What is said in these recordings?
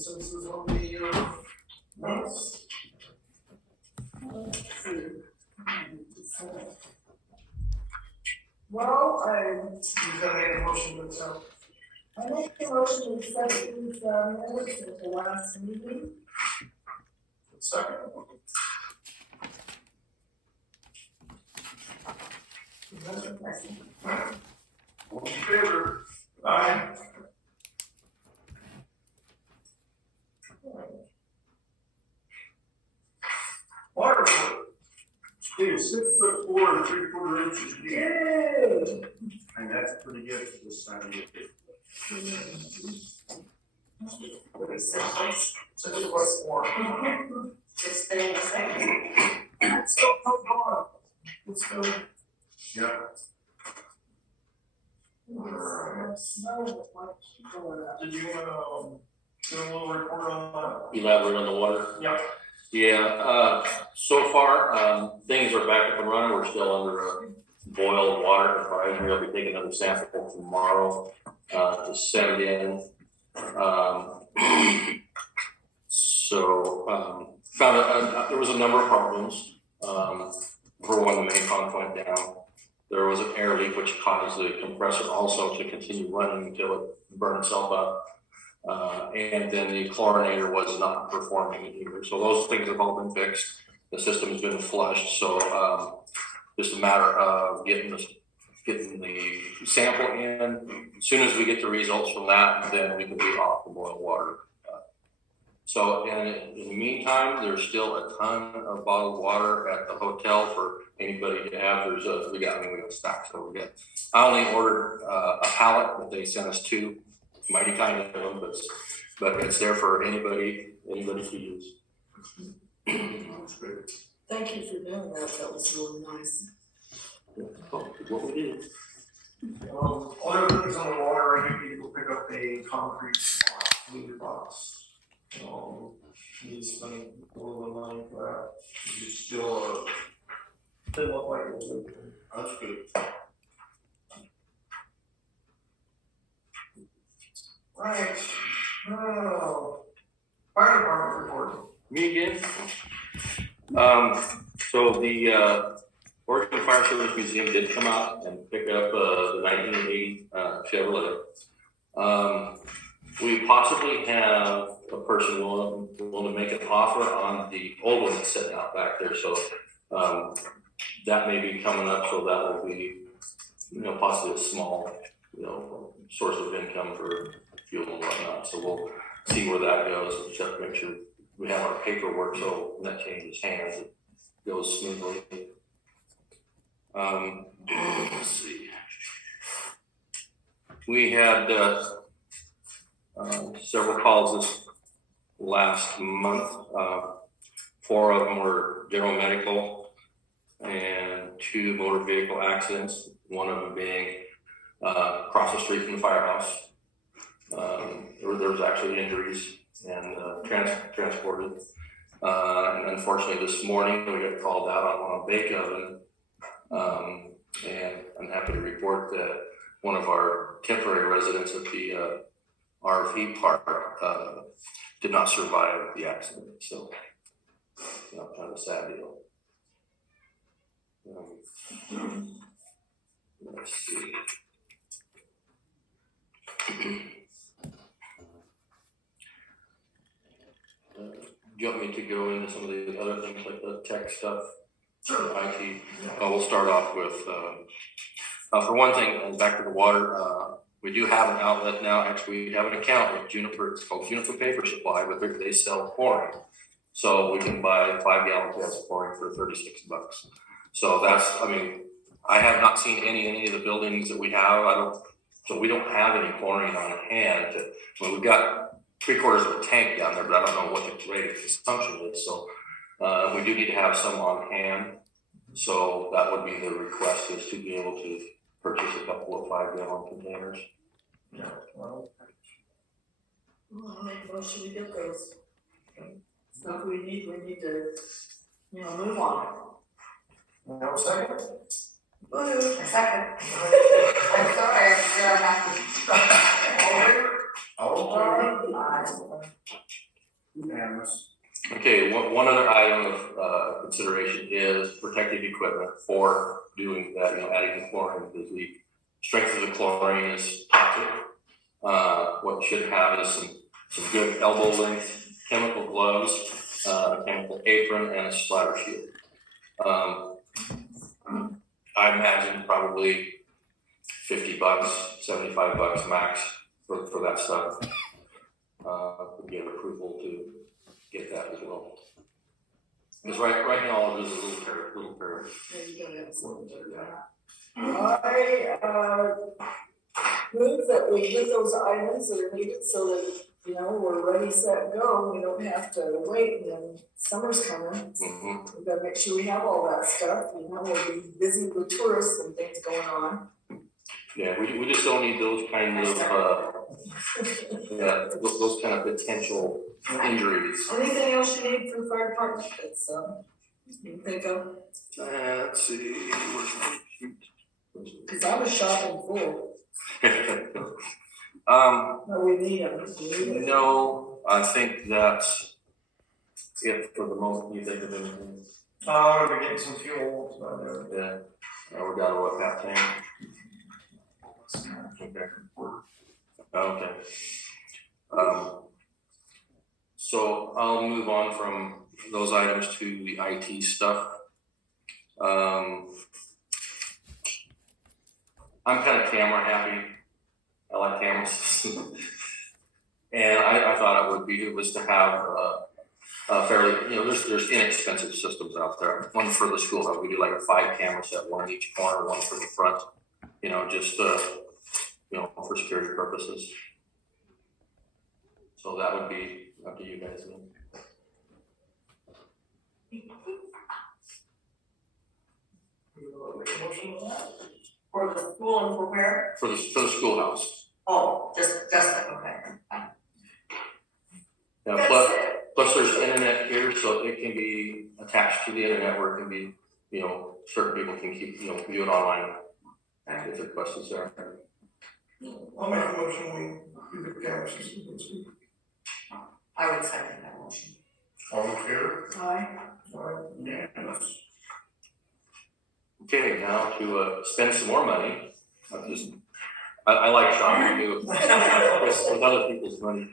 consensus on the minutes? Let's see. Well, You're gonna make a motion to accept. I make the motion to accept these minutes at the last meeting. Second. All in favor? Aye. Water report. Okay, 6'4" and 3/4 inches deep. Yay! And that's pretty good for this time of year. 6'4". It's staying the same. Let's go, come on. Let's go. Yeah. Alright. Snow like going up. Did you wanna do a little report on that? Elaborate on the water. Yeah. Yeah, so far, things are back up and running. We're still under a boil water advisory. I'll be taking another sample tomorrow, to send in. Found there was a number of problems. For one, the main pump went down. There was an air leak which caused the compressor also to continue running until it burned itself up. And then the chlorinator was not performing either. So those things have all been fixed. The system's been flushed. So just a matter of getting the sample in. As soon as we get the results from that, then we can be off the boil water. So in the meantime, there's still a ton of bottled water at the hotel for anybody to have. We got stacks over there. I only ordered a pallet, but they sent us 2. Mighty kind of them, but it's there for anybody to use. That's great. Thank you for doing that. That was really nice. What we did. Other things on the water, I need to go pick up a concrete meter box. Need to spend a little bit of money for that. It's still, didn't look like it was good. That's good. Right. Fire department report. Me again. So the Oregon Fire Service Museum did come out and pick up the 1980 Chevrolet. We possibly have a person willing to make an offer on the old one that's sitting out back there. So that may be coming up. So that will be, possibly a small, source of income for fuel and whatnot. So we'll see where that goes. We'll just have to make sure we have our paperwork so when that changes hands, it goes smoothly. Let's see. We had several calls this last month. 4 of them were general medical and 2 motor vehicle accidents. One of them being across the street from the firehouse. There was actually injuries and transported. And unfortunately, this morning we got called out on a bake oven. And I'm happy to report that one of our temporary residents at the RV park did not survive the accident. So, kind of a sad deal. Let's see. Do you want me to go into some of the other things like the tech stuff? Sure. IT. We'll start off with, for one thing, back to the water, we do have an outlet now. Actually, we have an account with Juniper. It's called Juniper Paper Supply, but they sell chlorine. So we can buy 5 gallon cans of chlorine for $36. So I have not seen any of the buildings that we have. So we don't have any chlorine on hand. We've got 3/4 of a tank down there, but I don't know what the rate of consumption is. So we do need to have some on hand. So that would be the request, is to be able to purchase a couple of 5 gallon containers. Yeah. Well, I'll make a motion to get those. Stuff we need to, move on. now second. Woo, second. I'm sorry, I All in favor? All Aye. Okay, one other item of consideration is protective equipment for doing that, adding the chlorine, because the strength of the chlorine is toxic. What you should have is some good elbow length chemical gloves, a chemical apron, and a splatter shield. I imagine probably $50, $75 max for that stuff. We get approval to get that as well. Because right now it is a little pair. Yeah, you gotta have something to do that. I move that we get those items that are needed so that, we're ready, set, go. We don't have to wait, and then summer's coming. Mm-hmm. We've gotta make sure we have all that stuff, we'll be busy with tourists and things going on. Yeah, we just don't need those kind of those kind of potential injuries. Anything else you need for the fire department that's, you can think of? Let's see, where's my sheet? Cause I was shopping full. No, we need them. No, I think that's it for the moment. You think of anything? We're getting some fuel, so Yeah, we're down to what, half tank? Okay. So I'll move on from those items to the IT stuff. I'm kind of camera happy. I like cameras. And I thought it was to have a fairly, there's inexpensive systems out there. One for the schoolhouse, we do like a 5 camera set, one in each corner, one for the front, just for security purposes. So that would be up to you guys then. For the school and for where? For the schoolhouse. Oh, just okay. Yeah, plus there's internet here, so it can be attached to the internet where it can be, certain people can keep, view it online if their questions there. I'll make a motion, we do the camera system. I would second that motion. All in favor? Aye. Unanimous. Okay, now to spend some more money. I like shopping too, with other people's money.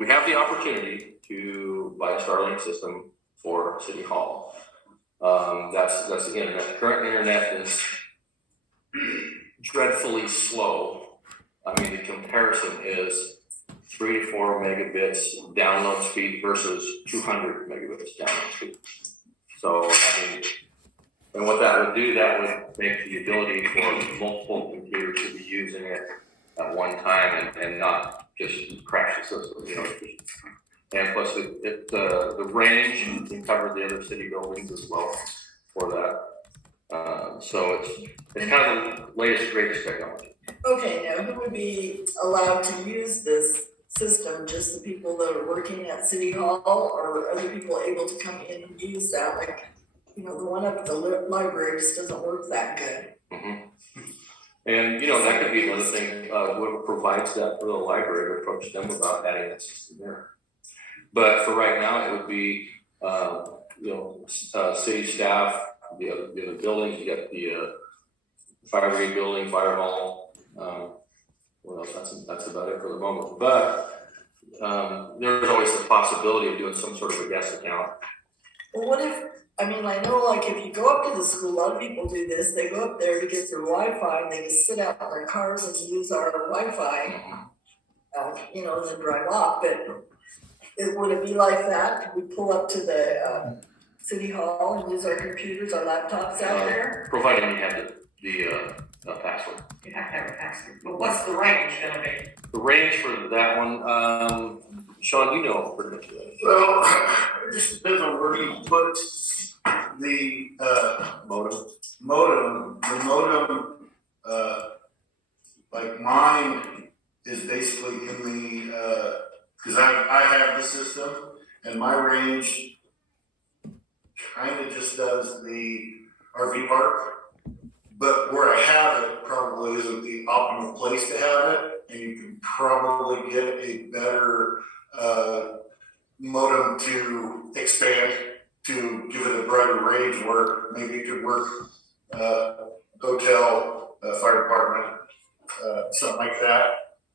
We have the opportunity to buy a Starlink system for City Hall. That's the internet. The current internet is dreadfully slow. I mean, the comparison is 3 to 4 megabits download speed versus 200 megabits download speed. So, and what that would do, that would make the ability for multiple computers to be using it at one time and not just crash the system, And plus the range can cover the other city buildings as well for that. So it's kind of the latest, greatest technology. Okay, now who would be allowed to use this system? Just the people that are working at City Hall, or are other people able to come in and use that? Like, the one up at the library just doesn't work that good. Mm-hmm. And that could be another thing, whoever provides that for the library to approach them about adding that system there. But for right now, it would be, city staff, the other buildings. You got the fire brigade building, fire hall. What else? That's about it for the moment. But there's always the possibility of doing some sort of a guest account. Well, what if, I know like if you go up to the school, a lot of people do this, they go up there to get their Wi-Fi and they just sit out in their cars and use our Wi-Fi, and then drive off. But would it be like that? Could we pull up to the City Hall and use our computers, our laptops out there? Providing you have the password. You have to have a password. But what's the range gonna be? The range for that one, Sean, you know pretty much that. Well, it just depends on where you put the Modem. The modem, like mine is basically in the, cause I have the system and my range kind of just does the RV park. But where I have it probably isn't the optimal place to have it, and you can probably get a better modem to expand to give it a brighter range where maybe it could work, hotel, fire department, something like that.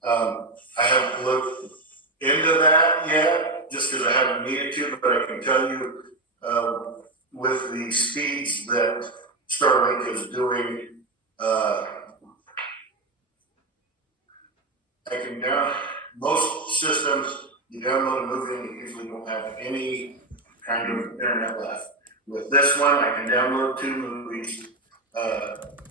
I haven't looked into that yet, just because I haven't needed to, but I can tell you, with the speeds that Starlink is doing, most systems, you download a movie and you usually don't have any kind of internet left. With this one, I can download 2 movies,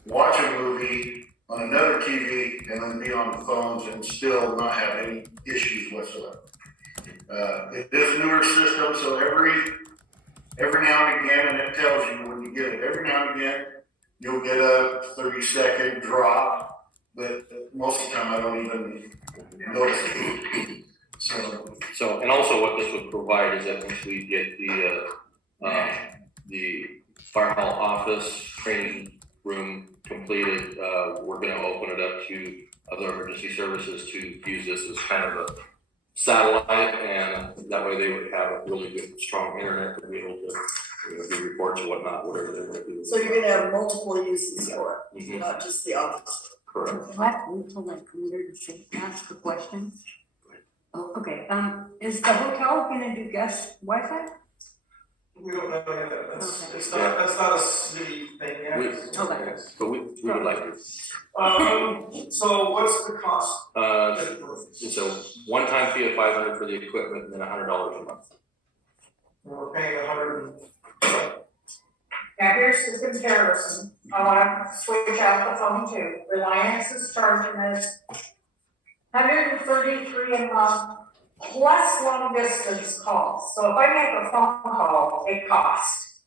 watch a movie on another TV, and then be on the phones and still not have any issues whatsoever. It is a newer system, so every now and again, and it tells you when you get it, every now and again, you'll get a 30-second drop, but most of the time I don't even notice it. So, and also what this would provide is that once we get the fire hall office training room completed, we're gonna open it up to other emergency services to use this as kind of a satellite, and that way they would have a really good, strong internet to be able to, do reports or whatnot, whatever they want to do. So you're gonna have multiple uses for it, Mhm. not just the office. Correct. Do I have to wait till like later to ask the question? Oh, okay, is the hotel gonna do guest Wi-Fi? We don't know yet, that's, Okay. that's not a city thing yet. Okay. But we would like to. So what's the cost? It's a one-time fee of $500 for the equipment and then $100 a month. We're paying 100. Now, here's the comparison, I wanna switch out the phone too, Reliance is charging us $133 a month plus long distance calls, so if I make a phone call, it costs,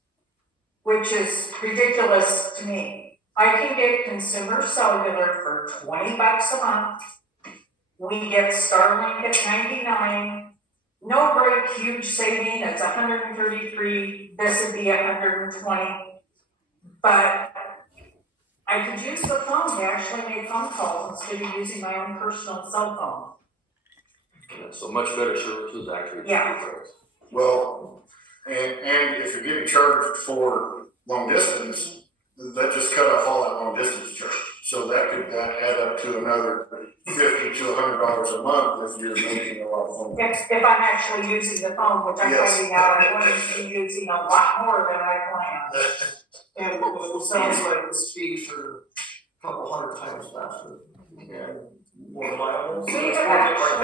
which is ridiculous to me. I can get consumer cellular for $20 a month, we get Starlink at $99. No great huge saving, it's $133, this would be $120. But I could use the phone to actually make phone calls instead of using my own personal cell phone. Yeah, so much better services actually. Yeah. Well, and if you're getting charged for long distance, that just cut off all that long distance charge. So that could add up to another $50 to $100 a month if you're making a lot of phone calls. If I'm actually using the phone, which I'm Yes. finding out I'm going to be using a lot more than I planned. And it sounds like the speeds are a couple hundred times faster and more reliable. So you can actually